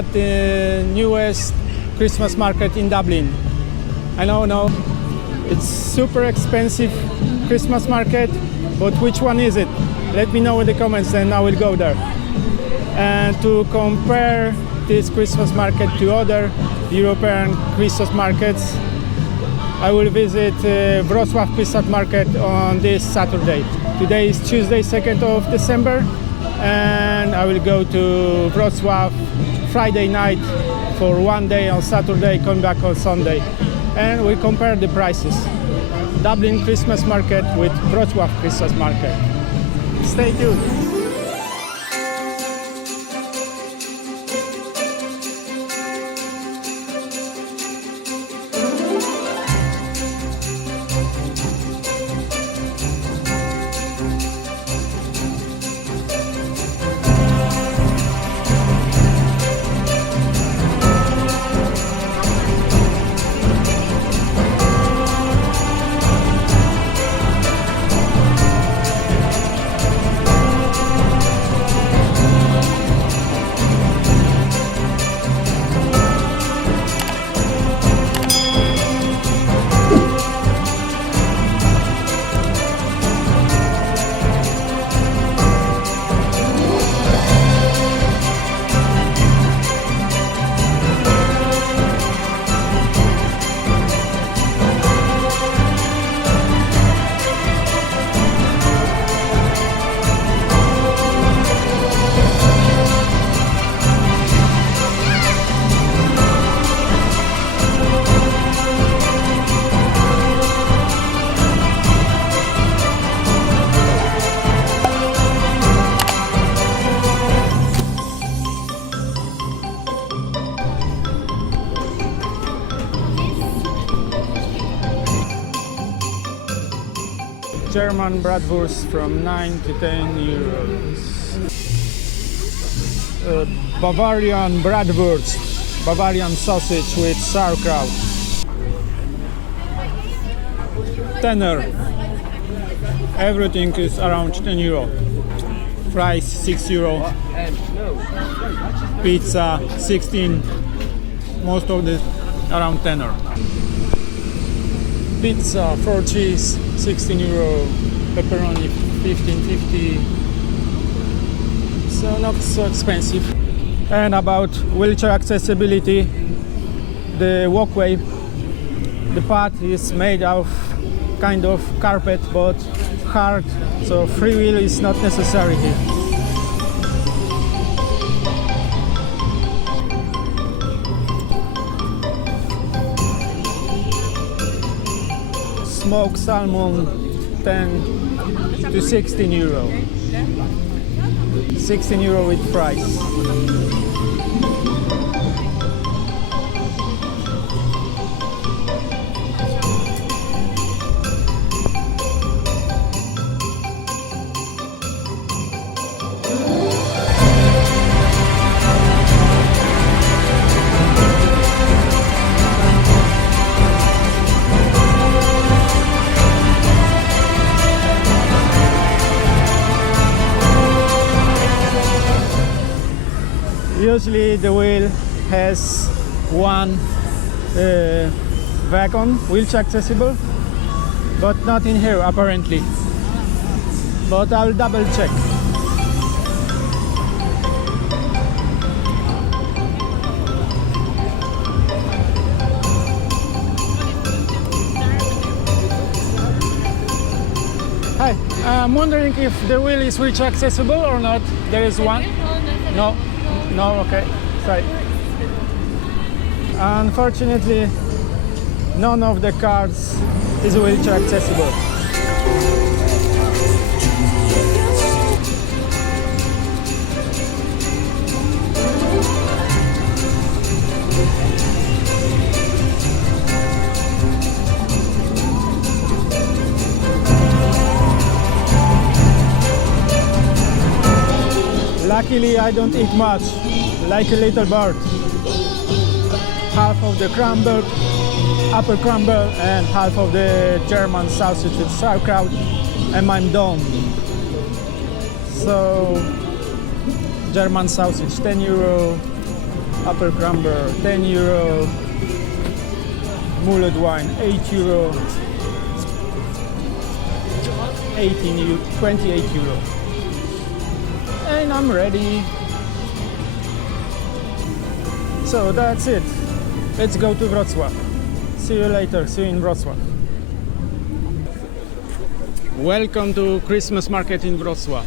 about the newest Christmas market in Dublin. I know, no, it's super expensive Christmas market, but which one is it? Let me know in the comments and I will go there. And to compare this Christmas market to other European Christmas markets, I will visit Wrocław Christmas market on this Saturday. Today is Tuesday, 2nd of December, and I will go to Wrocław Friday night for one day on Saturday, come back on Sunday. And we compare the prices. Dublin Christmas market with Wrocław Christmas market. Stay tuned. German bratwurst from 9 to 10 euros. Bavarian bratwurst, Bavarian sausage with sauerkraut. Tenner. Everything is around 10 euro. Fries 6 euro. Pizza 16. Most of this around tenner. Pizza, 4 cheese, 16 euro, pepperoni 15.50, so not so expensive. And about wheelchair accessibility, the walkway, the path is made of kind of carpet but hard, so free wheel is not necessary. Smoked salmon 10 to 16 euro. 16 euro with fries. Usually the wheel has one wagon, wheelchair accessible, but not in here apparently. But I'll double check. Hi, I'm wondering if the wheel is wheelchair accessible or not. There is one? No. No, okay, sorry. Unfortunately, none of the cars is wheelchair accessible. Luckily, I don't eat much, like a little bird. Half of the crumble, upper crumble, and half of the German sausage with sauerkraut, and I'm done. So, German sausage 10 euro, Upper Crumber, 10 euro. Mulled wine, 8 euro. 28 euro. And I'm ready. So that's it. Let's go to Wrocław. See you later. See you in Wrocław. Welcome to Christmas market in Wrocław.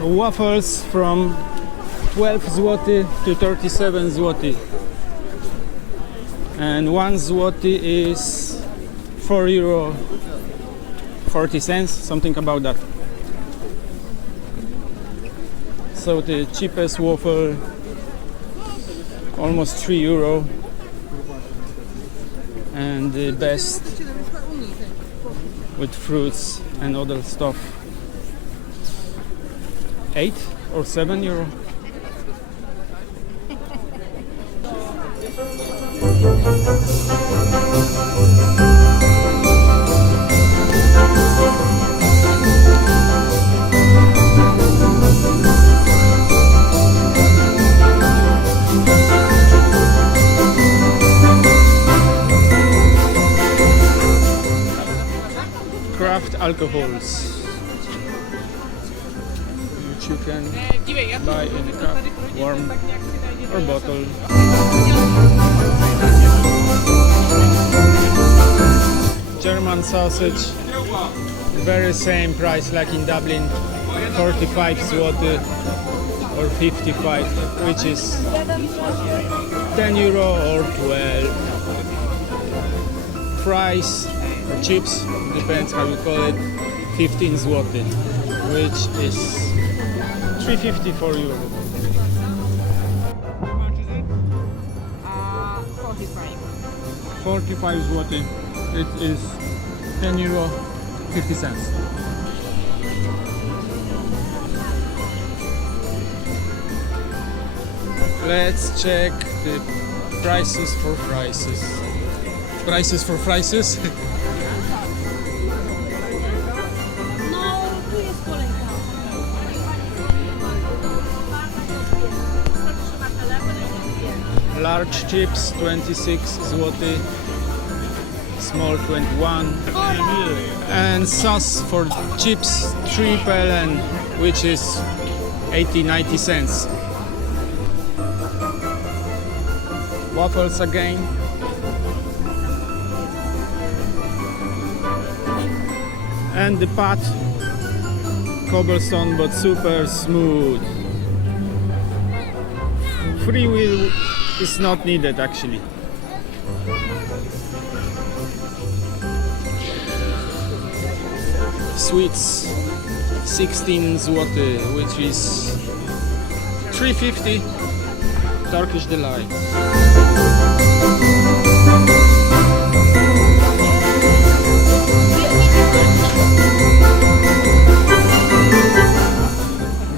Waffles from 12 zloty to 37 zloty. And 1 zloty is 4 euro 40 cents, something about that. So the cheapest waffle, almost 3 euro, and the best with fruits and other stuff, 8 or 7 euro. Craft alcohols, which you can buy in a cup, warm or bottle. German sausage, very same price like in Dublin, 45 zloty or 55, which is 10 euro or 12. Fries or chips, depends how you call it, 15 zloty, which is 3.50 for euro. 45 zloty, it is 10 euro 50 cents. Let's check the prices for prices. Prices for prices. Large chips 26 zloty, small 21, and sauce for chips 3 PLN, which is 80-90 cents. Waffles again. And the pot, cobblestone but super smooth. Free wheel is not needed actually. Sweets 16 zloty, which is 3.50 Turkish delight.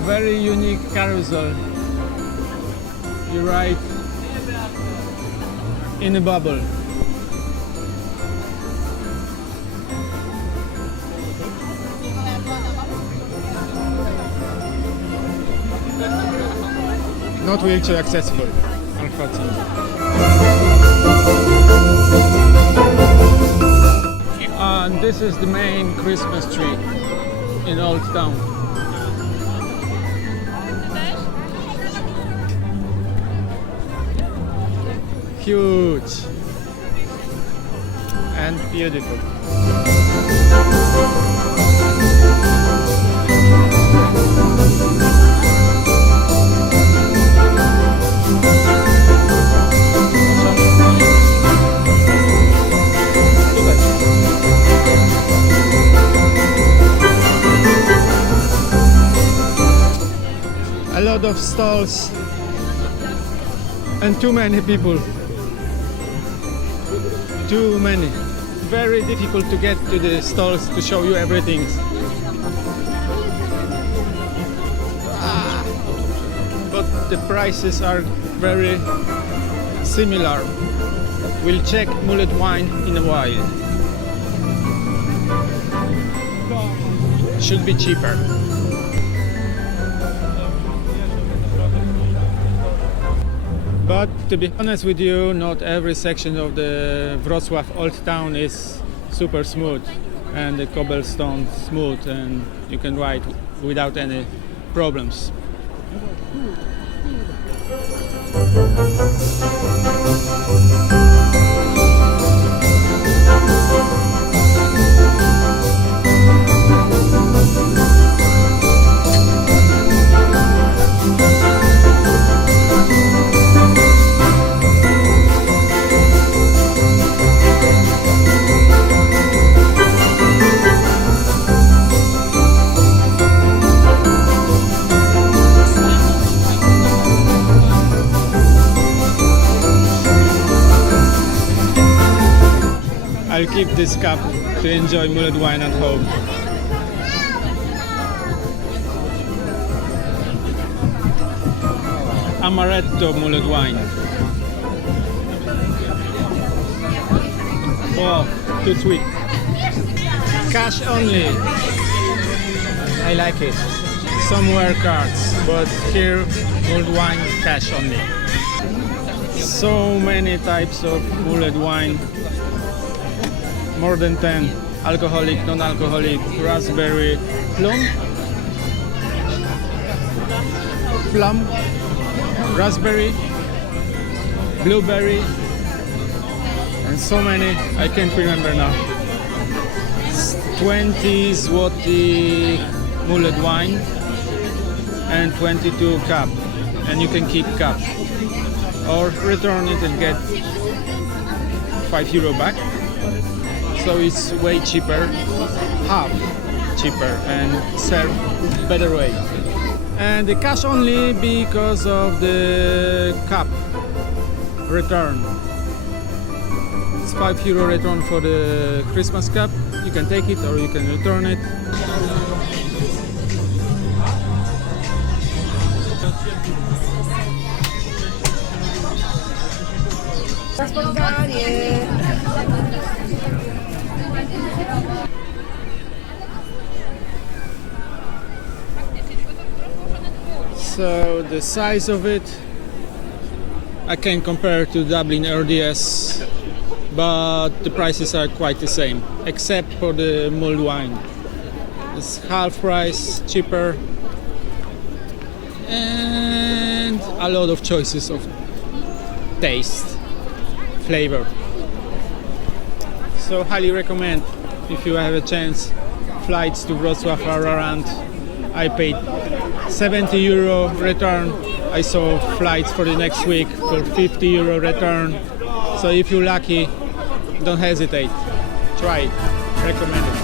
Very unique carousel. You ride in a bubble. Not wheelchair accessible, unfortunately. And this is the main Christmas tree in Old Town. Huge and beautiful. A lot of stalls and too many people. Too many. Very difficult to get to the stalls to show you everything. But the prices are very similar. We'll check Mulled wine in a while. should be cheaper. But to be honest with you, not every section of the Wrocław Old Town is super smooth and the cobblestone smooth and you can ride without any problems. I'll keep this cup to enjoy mulled wine at home. Amaretto mulled wine. Oh, too sweet. Cash only. I like it. Somewhere cards, but here mulled wine cash only. So many types of mulled wine. More than 10. Alcoholic, non-alcoholic, raspberry, plum, raspberry, blueberry, and so many I can't remember now. 20 zloty mulled wine and 22 cup, and you can keep cup or return it and get €5 back. So it's way cheaper, half cheaper, and served better way. And the cash only because of the cup return. It's €5 return for the Christmas cup. You can take it or you can return it. So the size of it, I can compare to Dublin RDS, but the prices are quite the same, except for the mulled wine. It's half price, cheaper, and a lot of choices of taste, flavor. So highly recommend if you have a chance. Flights to Wrocław are around. I paid €70 return. I saw flights for the next week for €50 return. So if you're lucky, don't hesitate. Try it. Recommend it.